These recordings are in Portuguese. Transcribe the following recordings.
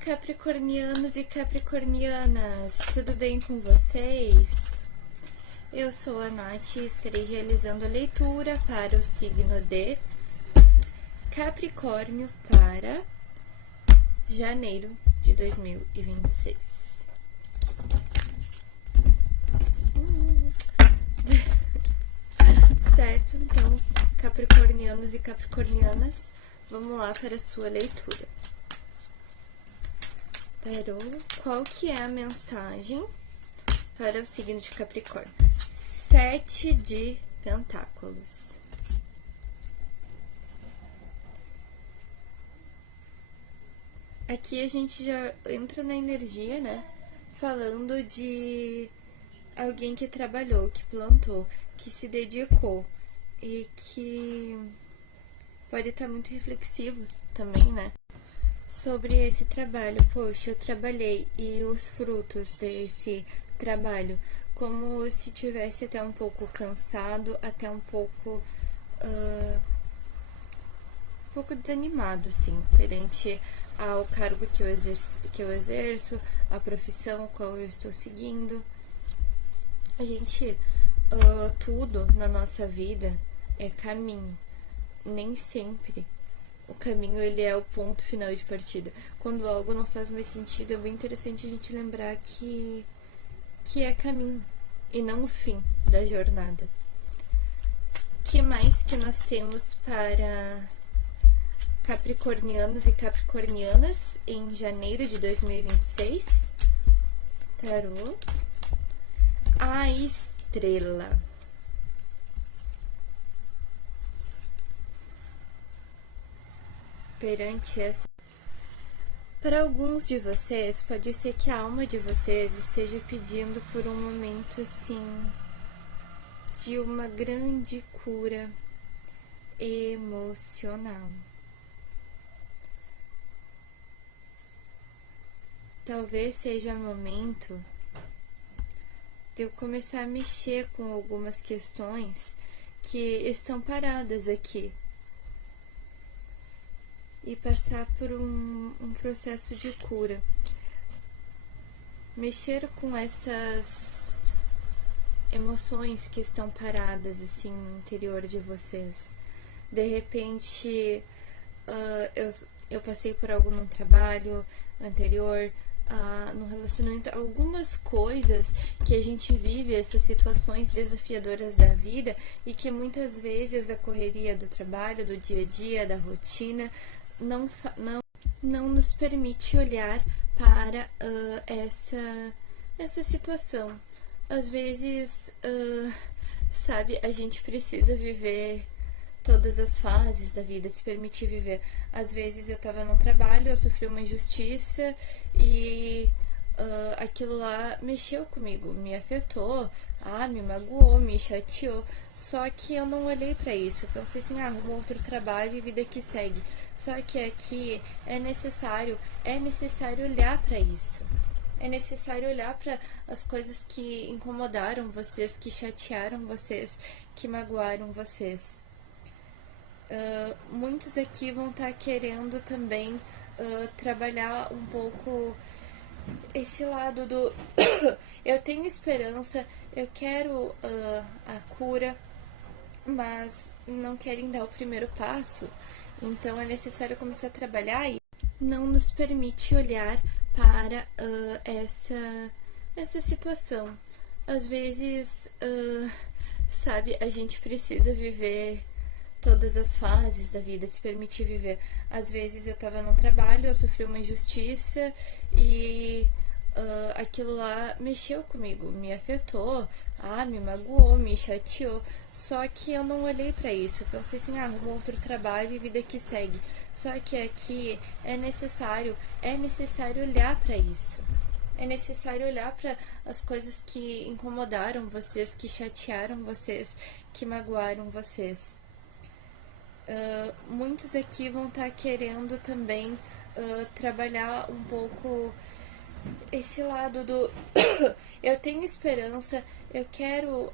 Capricornianos e capricornianas, tudo bem com vocês? Eu sou a Nath e estarei realizando a leitura para o signo de Capricórnio para janeiro de 2026. Certo, então, capricornianos e capricornianas, vamos lá para a sua leitura. Tarô, qual que é a mensagem para o signo de Capricórnio? 7 de Pentáculos. Aqui a gente já entra na energia, né? Falando de alguém que trabalhou, que plantou, que se dedicou e que pode estar muito reflexivo também, né? Sobre esse trabalho, poxa, eu trabalhei e os frutos desse trabalho, como se tivesse até um pouco cansado, até um pouco desanimado, assim, perante ao cargo que eu exerço, a profissão qual eu estou seguindo. A gente, tudo na nossa vida é caminho, nem sempre o caminho ele é o ponto final de partida. Quando algo não faz mais sentido, é bem interessante a gente lembrar que é caminho e não o fim da jornada. O que mais que nós temos para capricornianos e capricornianas em janeiro de 2026? Tarô. A estrela. Perante essa. Para alguns de vocês, pode ser que a alma de vocês esteja pedindo por um momento assim de uma grande cura emocional. Talvez seja momento de eu começar a mexer com algumas questões que estão paradas aqui e passar por um processo de cura. Mexer com essas emoções que estão paradas assim no interior de vocês. De repente, eu passei por algo num trabalho anterior, no relacionamento, algumas coisas que a gente vive, essas situações desafiadoras da vida e que muitas vezes a correria do trabalho, do dia a dia, da rotina, não nos permite olhar para essa situação. Às vezes, sabe, a gente precisa viver todas as fases da vida, se permitir viver. Às vezes eu estava num trabalho, eu sofri uma injustiça e aquilo lá mexeu comigo, me afetou, me magoou, me chateou. Só que eu não olhei para isso. Eu pensei assim, arruma outro trabalho e vida que segue. Só que aqui é necessário olhar para isso. É necessário olhar para as coisas que incomodaram vocês, que chatearam vocês, que magoaram vocês. Muitos aqui vão estar querendo também trabalhar um pouco esse lado do eu tenho esperança, eu quero a cura, mas não querem dar o primeiro passo. Então é necessário começar a trabalhar e não nos permite olhar para essa situação. Às vezes, sabe, a gente precisa viver todas as fases da vida, se permitir viver. Às vezes eu estava num trabalho, eu sofri uma injustiça e aquilo lá mexeu comigo, me afetou, me magoou, me chateou. Só que eu não olhei para isso. Eu pensei assim, arruma outro trabalho e vida que segue. Só que aqui é necessário olhar para isso. É necessário olhar para as coisas que incomodaram vocês, que chatearam vocês, que magoaram vocês. Muitos aqui vão estar querendo também trabalhar um pouco esse lado do eu tenho esperança, eu quero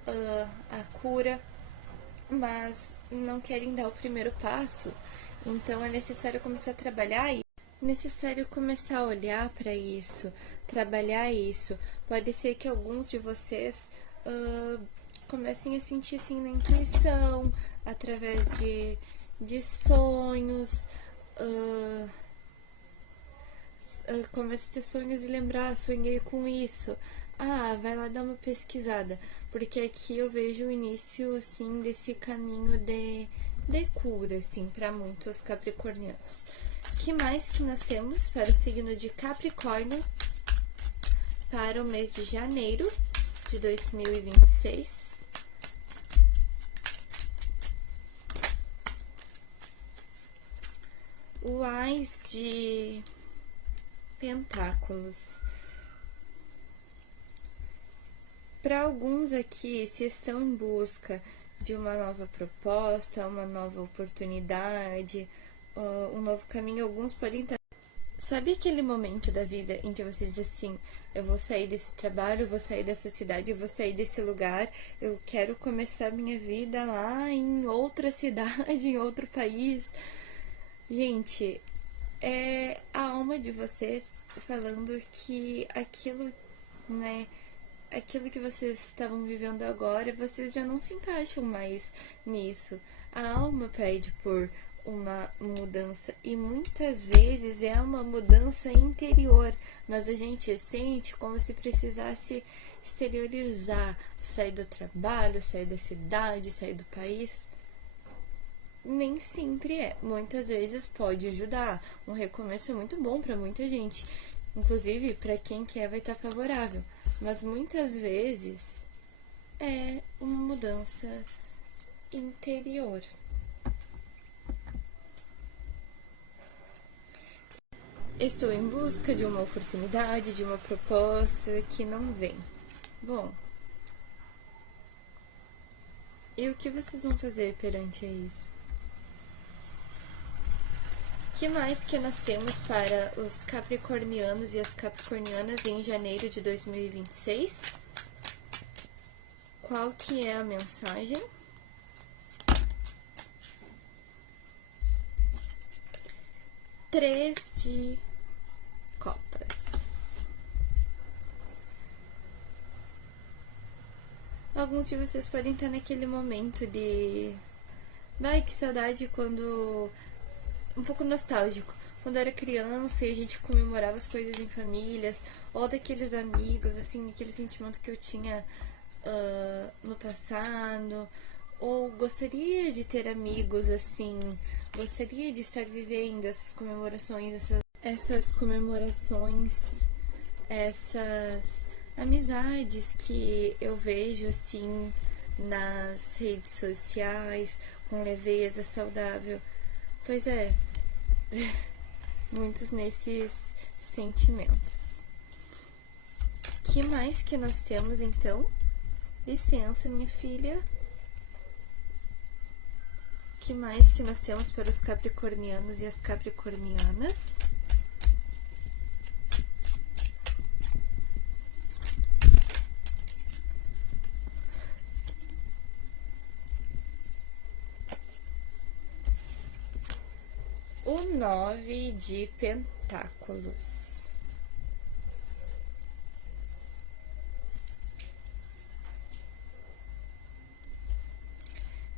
a cura, mas não querem dar o primeiro passo. Então é necessário começar a trabalhar necessário começar a olhar para isso, trabalhar isso. Pode ser que alguns de vocês comecem a sentir assim na intuição, através de sonhos. Comece a ter sonhos e lembrar, sonhei com isso. Ah, vai lá dar uma pesquisada, porque aqui eu vejo o início assim desse caminho de cura assim para muitos capricornianos. Que mais que nós temos para o signo de Capricórnio para o mês de janeiro de 2026? O Ás de Pentáculos. Para alguns aqui, se estão em busca de uma nova proposta, uma nova oportunidade, um novo caminho, alguns podem estar. Sabe aquele momento da vida em que você diz assim: eu vou sair desse trabalho, eu vou sair dessa cidade, eu vou sair desse lugar, eu quero começar minha vida lá em outra cidade, em outro país? Gente, é a alma de vocês falando que aquilo, né? Aquilo que vocês estavam vivendo agora, vocês já não se encaixam mais nisso. A alma pede por uma mudança e muitas vezes é uma mudança interior, mas a gente sente como se precisasse exteriorizar, sair do trabalho, sair da cidade, sair do país. Nem sempre é. Muitas vezes pode ajudar. Um recomeço é muito bom para muita gente. Inclusive, para quem quer, vai estar favorável. Mas muitas vezes é uma mudança interior. Estou em busca de uma oportunidade, de uma proposta que não vem. Bom, e o que vocês vão fazer perante isso? O que mais que nós temos para os capricornianos e as capricornianas em janeiro de 2026? Qual que é a mensagem? Três de copas. Alguns de vocês podem estar naquele momento de... Ai, que saudade quando... Um pouco nostálgico. Quando eu era criança e a gente comemorava as coisas em famílias, ou daqueles amigos, assim, aquele sentimento que eu tinha no passado, ou gostaria de ter amigos, assim, gostaria de estar vivendo essas comemorações, essas amizades que eu vejo, assim, nas redes sociais, com leveza saudável. Pois é, muitos nesses sentimentos. Que mais que nós temos então? Licença, minha filha. Que mais que nós temos para os capricornianos e as capricornianas? O 9 de Pentáculos.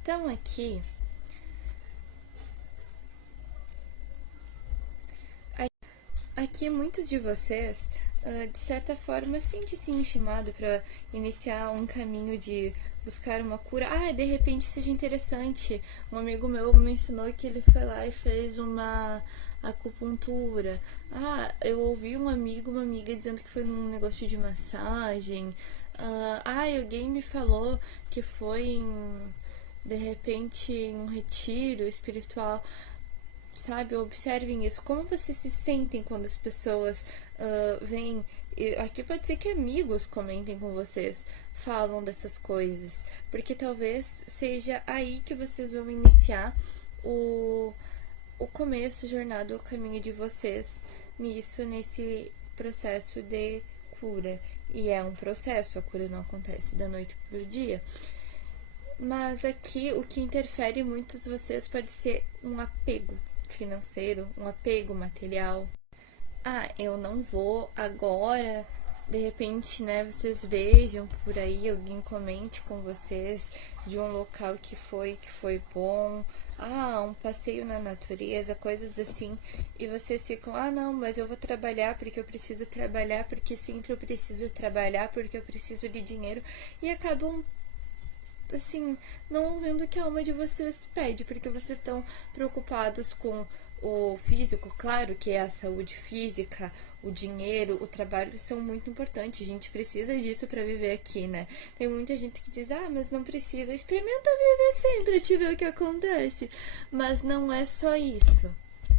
Então, aqui muitos de vocês, de certa forma, sentem-se chamado para iniciar um caminho de buscar uma cura. Ah, de repente seja interessante. Um amigo meu me ensinou que ele foi lá e fez uma acupuntura. Ah, eu ouvi um amigo, uma amiga dizendo que foi num negócio de massagem. Alguém me falou que foi de repente em um retiro espiritual. Sabe, observem isso. Como vocês se sentem quando as pessoas vêm? Aqui pode ser que amigos comentem com vocês, falam dessas coisas, porque talvez seja aí que vocês vão iniciar o começo, jornada, o caminho de vocês nesse processo de cura. E é um processo, a cura não acontece da noite pro dia. Mas aqui o que interfere muito de vocês pode ser um apego financeiro, um apego material. eu não vou agora. De repente, né, vocês vejam por aí, alguém comente com vocês de um local que foi bom, um passeio na natureza, coisas assim, e vocês ficam, não, mas eu vou trabalhar porque eu preciso trabalhar, porque sempre eu preciso trabalhar, porque eu preciso de dinheiro, e acabam assim, não ouvindo o que a alma de vocês pede, porque vocês estão preocupados com o físico, claro que é a saúde física, o dinheiro, o trabalho são muito importantes. A gente precisa disso para viver aqui, né? Tem muita gente que diz, mas não precisa. Experimenta viver sem pra te ver o que acontece. Mas não é só isso,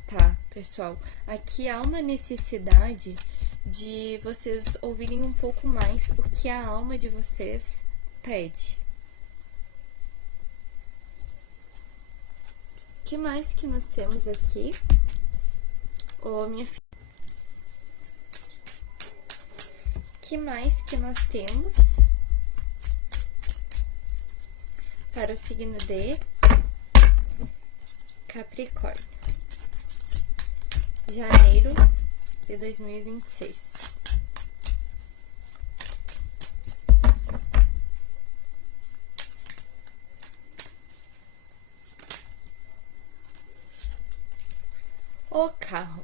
tá, pessoal? Aqui há uma necessidade de vocês ouvirem um pouco mais o que a alma de vocês pede. O que mais que nós temos aqui? Minha filha. O que mais que nós temos para o signo de Capricórnio? Janeiro de 2026. O carro.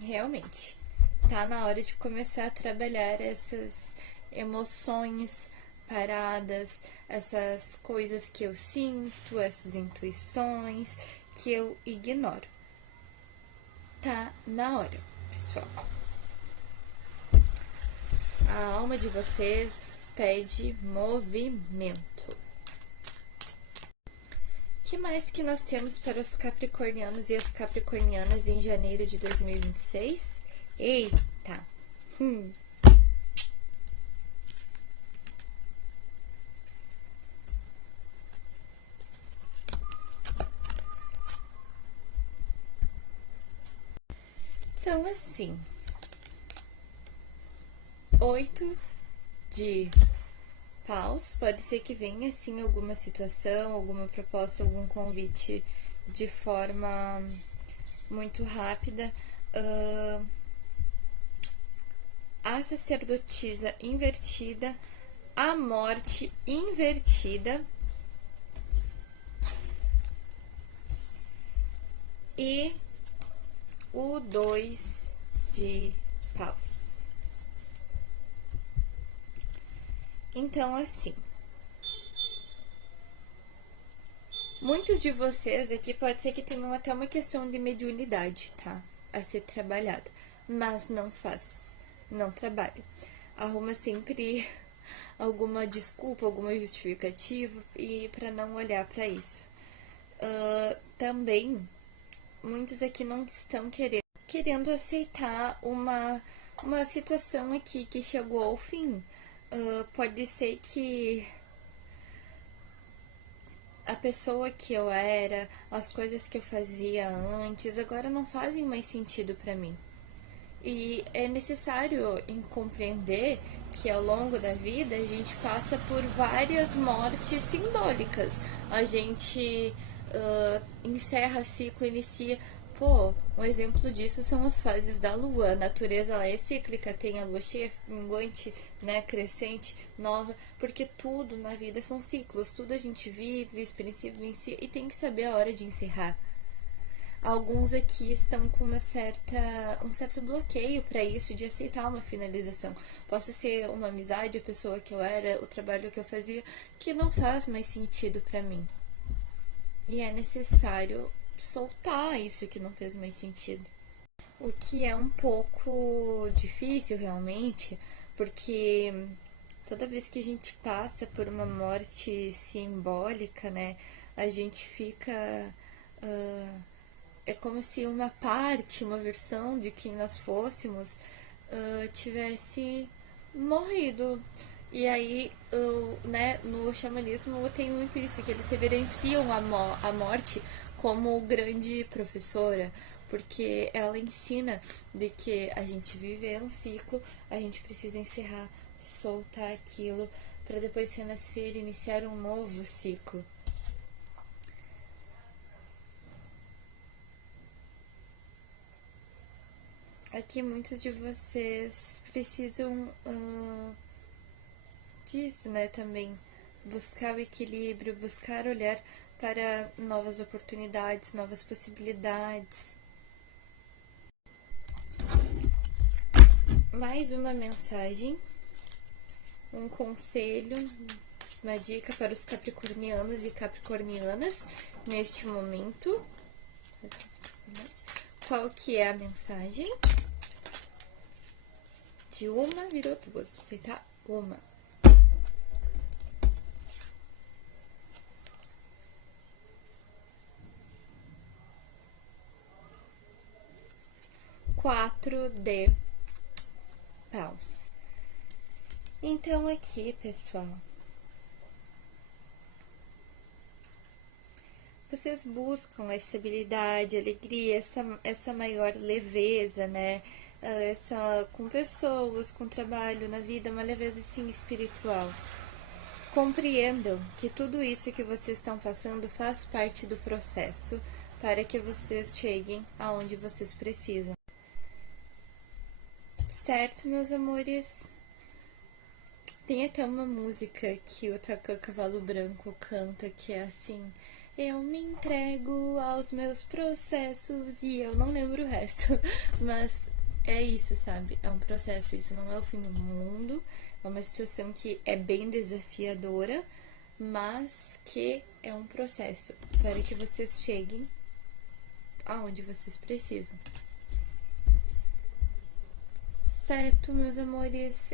Realmente, tá na hora de começar a trabalhar essas emoções paradas, essas coisas que eu sinto, essas intuições que eu ignoro. Tá na hora, pessoal. A alma de vocês pede movimento. O que mais que nós temos para os capricornianos e as capricornianas em janeiro de 2026? Eita! Então, assim, 8 de paus, pode ser que venha, assim, alguma situação, alguma proposta, algum convite de forma muito rápida. A sacerdotisa invertida, a morte invertida e o 2 de paus. Então, assim, muitos de vocês aqui pode ser que tenham até uma questão de mediunidade, tá? A ser trabalhada, mas não faz, não trabalha. Arruma sempre alguma desculpa, alguma justificativa e para não olhar para isso. Também, muitos aqui não estão querendo aceitar uma situação aqui que chegou ao fim. Pode ser que a pessoa que eu era, as coisas que eu fazia antes, agora não fazem mais sentido para mim. E é necessário compreender que ao longo da vida a gente passa por várias mortes simbólicas. A gente encerra ciclo, inicia. Um exemplo disso são as fases da lua. A natureza ela é cíclica, tem a lua cheia, minguante, né, crescente, nova, porque tudo na vida são ciclos, tudo a gente vive, experiencia, vivencia e tem que saber a hora de encerrar. Alguns aqui estão com um certo bloqueio para isso, de aceitar uma finalização. Possa ser uma amizade, a pessoa que eu era, o trabalho que eu fazia, que não faz mais sentido para mim. E é necessário soltar isso que não fez mais sentido. O que é um pouco difícil realmente, porque toda vez que a gente passa por uma morte simbólica, né, a gente fica. É como se uma parte, uma versão de quem nós fôssemos tivesse morrido. E aí, né, no xamanismo tem muito isso, que eles reverenciam a morte como grande professora, porque ela ensina de que a gente vive um ciclo, a gente precisa encerrar, soltar aquilo, para depois renascer e iniciar um novo ciclo. aqui muitos de vocês precisam disso, né, também. Buscar o equilíbrio, buscar olhar para novas oportunidades, novas possibilidades. Mais uma mensagem, um conselho, uma dica para os capricornianos e capricornianas neste momento. Qual que é a mensagem? De uma virou duas, vou aceitar uma. Quatro de paus. Então aqui, pessoal, vocês buscam a estabilidade, a alegria, essa maior leveza, né? Essa com pessoas, com trabalho na vida, uma leveza sim espiritual. Compreendam que tudo isso que vocês estão passando faz parte do processo para que vocês cheguem aonde vocês precisam. Certo, meus amores? Tem até uma música que o Tacã Cavalo Branco canta que é assim: eu me entrego aos meus processos, e eu não lembro o resto, mas é isso, sabe? É um processo, isso não é o fim do mundo, é uma situação que é bem desafiadora, mas que é um processo para que vocês cheguem aonde vocês precisam. Certo, meus amores,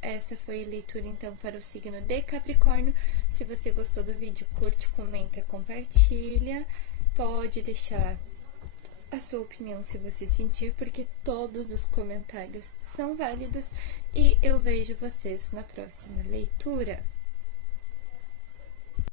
essa foi a leitura então para o signo de Capricórnio. Se você gostou do vídeo, curte, comenta, compartilha. Pode deixar a sua opinião se você sentir, porque todos os comentários são válidos. E eu vejo vocês na próxima leitura.